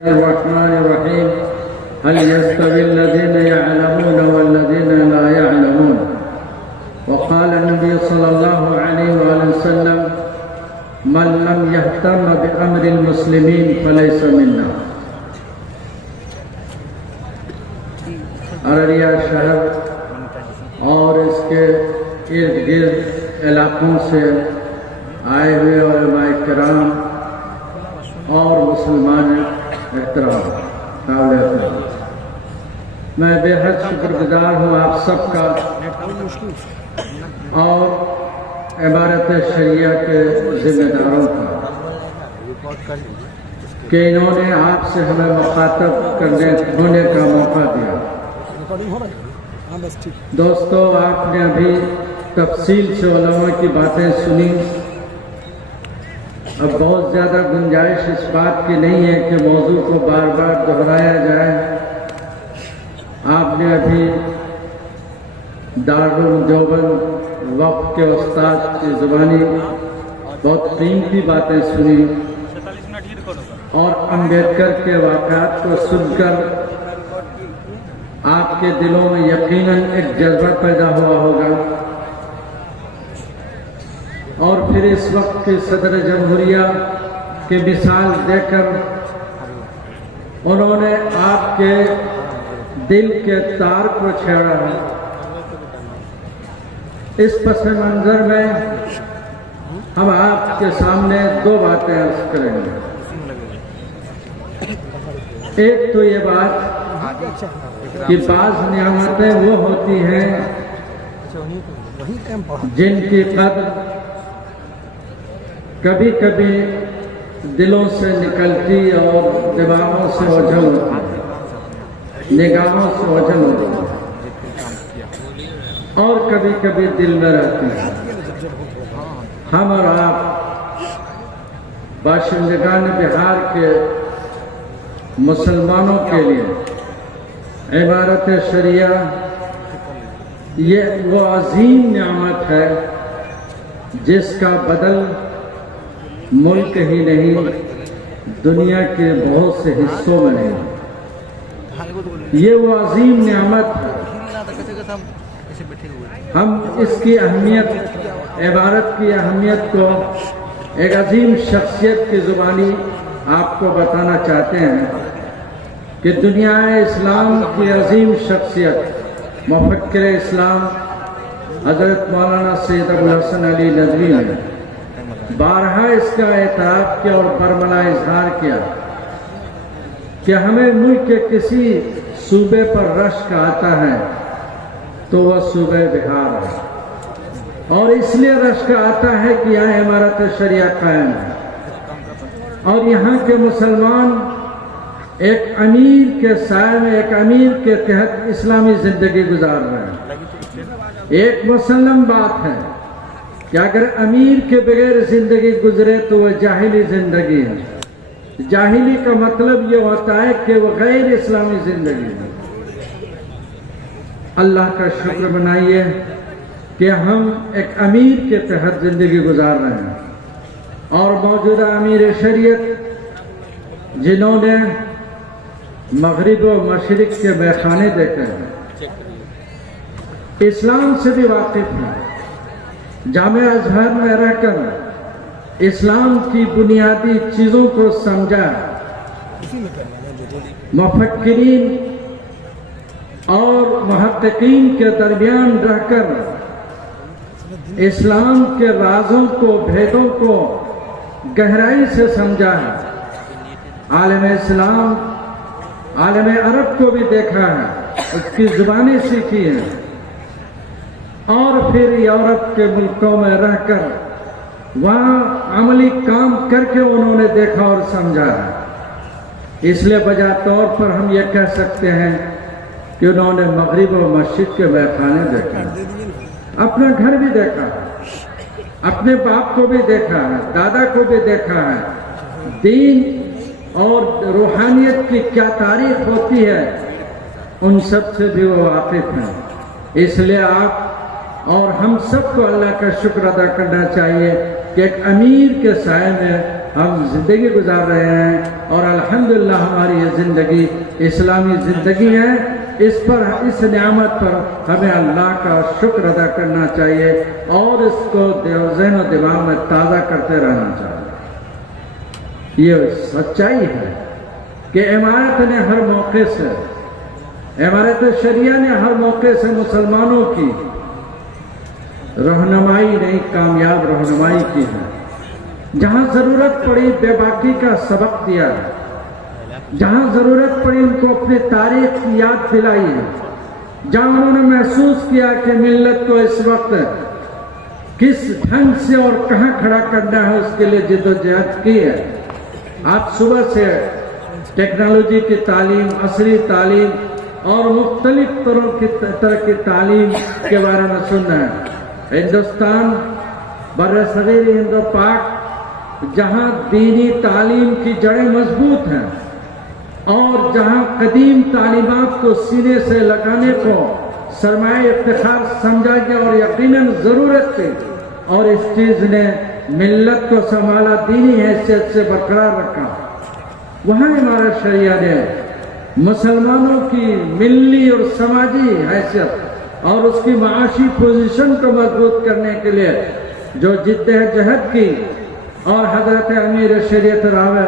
الرحمن الرحيم هل يستوي الذين يعلمون والذين لا يعلمون وقال النبي صلى الله عليه وآله وسلم من لم يهتم بأمر المسلمين فليس منا. ارریہ شہر اور اس کے ارد گرد علاقوں سے آئے ہوئے علماء کرام اور مسلمان احترام قابل احترام، میں بے حد شکر گزار ہوں آپ سب کا اور عبارت شریعہ کے ذمہ داروں کا کہ انہوں نے آپ سے ہمیں مخاطب ہونے کا موقع دیا. دوستو، آپ نے ابھی تفصیل سے علماء کی باتیں سنی. اب بہت زیادہ گنجائش اس بات کی نہیں ہے کہ موضوع کو بار بار دہرایا جائے. آپ نے ابھی دارالعلوم دیوبند وقف کے استاد کی زبانی بہت قیمتی باتیں سنی اور امبیڈکر کے واقعات کو سن کر آپ کے دلوں میں یقیناً ایک جذبہ پیدا ہوا ہوگا. اور پھر اس وقت کے صدر جمہوریہ کی مثال دے کر انہوں نے آپ کے دل کے تار کو چھیڑا ہے. اس پس منظر میں ہم آپ کے سامنے دو باتیں عرض کریں گے. ایک تو یہ بات کہ بعض نعمتیں وہ ہوتی ہیں جن کی قدر کبھی کبھی دلوں سے نکلتی اور دماغوں سے اوجھل ہوتی ہے، نگاہوں سے اوجھل ہوتی ہے اور کبھی کبھی دل میں رہتی ہے. ہم اور آپ باشندگان بہار کے مسلمانوں کے لیے عبارت شریعہ یہ وہ عظیم نعمت ہے جس کا بدل ملک ہی نہیں دنیا کے بہت سے حصوں میں نہیں. یہ وہ عظیم نعمت ہے. ہم اس کی اہمیت، عبارت کی اہمیت کو ایک عظیم شخصیت کی زبانی آپ کو بتانا چاہتے ہیں کہ دنیا اسلام کی عظیم شخصیت مفکر اسلام حضرت مولانا سید ابوالحسن علی ندوی نے بارہا اس کا اعتراف کیا اور برملا اظہار کیا کہ ہمیں ملک کے کسی صوبے پر رشک آتا ہے تو وہ صوبہ بہار ہے، اور اس لیے رشک آتا ہے کہ یہاں عمارت شریعہ قائم ہے اور یہاں کے مسلمان ایک امیر کے سائے میں، ایک امیر کے تحت اسلامی زندگی گزار رہے ہیں. ایک مسلم بات ہے کہ اگر امیر کے بغیر زندگی گزرے تو وہ جاہلی زندگی ہے. جاہلی کا مطلب یہ ہوتا ہے کہ وہ غیر اسلامی زندگی ہے. اللہ کا شکر منائیے کہ ہم ایک امیر کے تحت زندگی گزار رہے ہیں اور موجودہ امیر شریعت جنہوں نے مغرب و مشرق کے میخانے دیکھے ہیں، اسلام سے بھی واقف ہیں، جامعہ ازہر میں رہ کر اسلام کی بنیادی چیزوں کو سمجھا، مفکرین اور محققین کے درمیان رہ کر اسلام کے رازوں کو، بھیدوں کو گہرائی سے سمجھا ہے. عالم اسلام، عالم عرب کو بھی دیکھا ہے، اس کی زبانیں سیکھی ہیں اور پھر یورپ کے ملکوں میں رہ کر وہاں عملی کام کر کے انہوں نے دیکھا اور سمجھا ہے. اس لیے بجا طور پر ہم یہ کہہ سکتے ہیں کہ انہوں نے مغرب و مشرق کے میخانے دیکھا، اپنا گھر بھی دیکھا ہے، اپنے باپ کو بھی دیکھا ہے، دادا کو بھی دیکھا ہے. دین اور روحانیت کی کیا تاریخ ہوتی ہے ان سب سے بھی وہ واقف ہیں. اس لیے آپ اور ہم سب کو اللہ کا شکر ادا کرنا چاہیے کہ ایک امیر کے سائے میں ہم زندگی گزار رہے ہیں اور الحمدللہ ہماری یہ زندگی اسلامی زندگی ہے. اس نعمت پر ہمیں اللہ کا شکر ادا کرنا چاہیے اور اس کو ذہن و دماغ میں تازہ کرتے رہنا چاہیے. یہ سچائی ہے کہ امارت نے ہر موقع سے، امارت شریعہ نے ہر موقع سے مسلمانوں کی رہنمائی نہیں، کامیاب رہنمائی کی ہے. جہاں ضرورت پڑی بے باکی کا سبق دیا ہے، جہاں ضرورت پڑی ان کو اپنی تاریخ کی یاد دلائی ہے، جہاں انہوں نے محسوس کیا کہ ملت کو اس وقت کس ڈھنگ سے اور کہاں کھڑا کرنا ہے اس کے لیے جد و جہد کی ہے. آپ صبح سے ٹیکنالوجی کی تعلیم، عصری تعلیم اور مختلف طرح کی تعلیم کے بارے میں سن رہے ہیں. ہندوستان برصغیر ہند و پاک جہاں دینی تعلیم کی جڑیں مضبوط ہیں اور جہاں قدیم تعلیمات کو سینے سے لگانے کو سرمایہ افتخار سمجھا گیا اور یقیناً ضرورت تھی، اور اس چیز نے ملت کو سنبھالا، دینی حیثیت سے برقرار رکھا. وہاں ہمارا شریعہ نے مسلمانوں کی ملی اور سماجی حیثیت اور اس کی معاشی پوزیشن کو مضبوط کرنے کے لیے جو جدوجہد کی، اور حضرت امیر شریعت راوی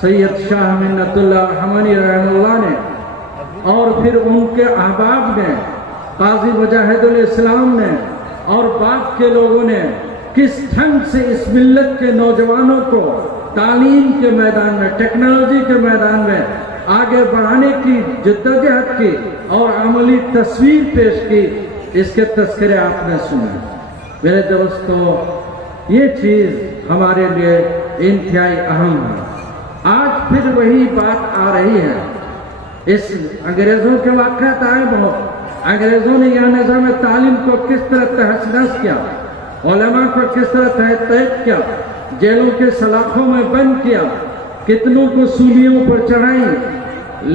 سید شاہ منت اللہ رحمانی رحمہ اللہ نے اور پھر ان کے احباب نے، قاضی مجاہد الاسلام نے اور بعد کے لوگوں نے کس ڈھنگ سے اس ملت کے نوجوانوں کو تعلیم کے میدان میں، ٹیکنالوجی کے میدان میں آگے بڑھانے کی جدوجہد کی اور عملی تصویر پیش کی، اس کے تذکرے آپ نے سنے. میرے دوستو، یہ چیز ہمارے لیے انتہائی اہم ہے. آج پھر وہی بات آ رہی ہے. اس انگریزوں کے واقعات آئے بہت. انگریزوں نے یہاں نظام تعلیم کو کس طرح تہس نہس کیا، علماء کو کس طرح تحت کیا، جیلوں کے سلاخوں میں بند کیا، کتنوں کو سولیوں پر چڑھائی.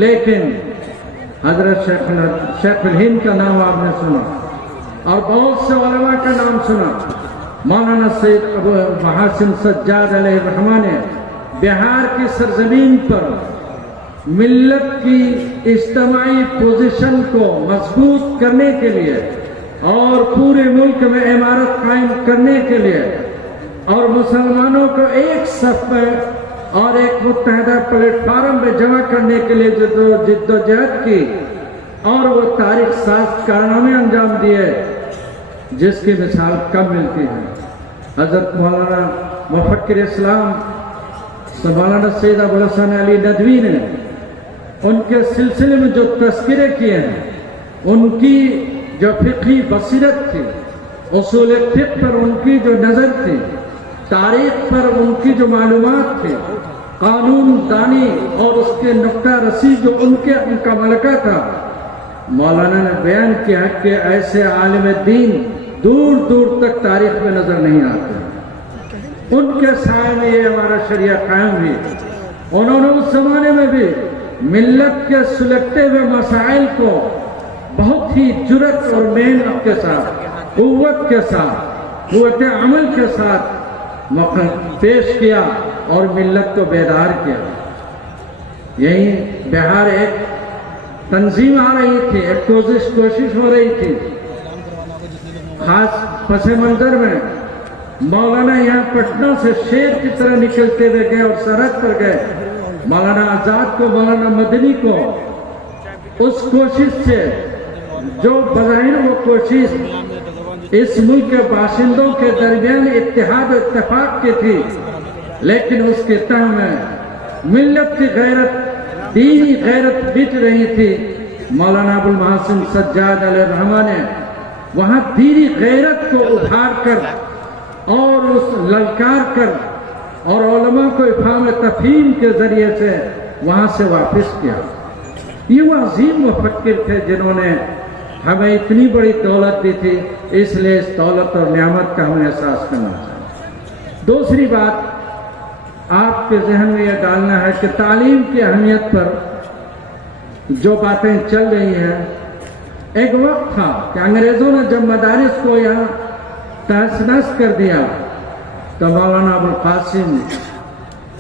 لیکن حضرت شیخ الہند کا نام آپ نے سنا اور بہت سے علماء کا نام سنا. مولانا سید ابو محاسن سجاد علیہ الرحمہ نے بہار کی سرزمین پر ملت کی اجتماعی پوزیشن کو مضبوط کرنے کے لیے اور پورے ملک میں امارت قائم کرنے کے لیے اور مسلمانوں کو ایک صف میں اور ایک متحدہ پلیٹ فارم میں جمع کرنے کے لیے جدوجہد کی اور وہ تاریخ ساز کارنامے انجام دیے جس کی مثال کم ملتی ہے. حضرت مولانا مفکر اسلام مولانا سید ابو الحسن علی ندوی نے ان کے سلسلے میں جو تذکرے کیے ہیں، ان کی جو فقہی بصیرت تھی، اصول فقہ پر ان کی جو نظر تھی، تاریخ پر ان کی جو معلومات تھی، قانون دانی اور اس کے نقطہ رسی جو ان کا ملکہ تھا، مولانا نے بیان کیا کہ ایسے عالم دین دور دور تک تاریخ میں نظر نہیں آتے. ان کے سائے میں یہ ہمارا شریعہ قائم ہوئی. انہوں نے اس زمانے میں بھی ملت کے سلگتے ہوئے مسائل کو بہت ہی جرأت اور محنت کے ساتھ، قوت کے ساتھ، قوت عمل کے ساتھ پیش کیا اور ملت کو بیدار کیا. یہی بہار ایک تنظیم آ رہی تھی، ایک کوشش ہو رہی تھی. خاص پس منظر میں مولانا یہاں پٹنہ سے شیر کی طرح نکلتے ہوئے گئے اور سرحد پر گئے. مولانا آزاد کو، مولانا مدنی کو اس کوشش سے، جو بظاہر وہ کوشش اس ملک کے باشندوں کے درمیان اتحاد و اتفاق کی تھی، لیکن اس کے تہ میں ملت کی غیرت، دینی غیرت بٹ رہی تھی. مولانا ابو المحاسن سجاد علیہ الرحمہ نے وہاں دینی غیرت کو ابھار کر اور اس للکار کر اور علماء کو افہام تفہیم کے ذریعے سے وہاں سے واپس کیا. یہ وہ عظیم مفکر تھے جنہوں نے ہمیں اتنی بڑی دولت دی تھی، اس لیے اس دولت اور نعمت کا ہمیں احساس کرنا چاہیے. دوسری بات آپ کے ذہن میں یہ ڈالنا ہے کہ تعلیم کی اہمیت پر جو باتیں چل رہی ہیں، ایک وقت تھا کہ انگریزوں نے جب مدارس کو یہاں تہس نہس کر دیا تو مولانا ابو القاسم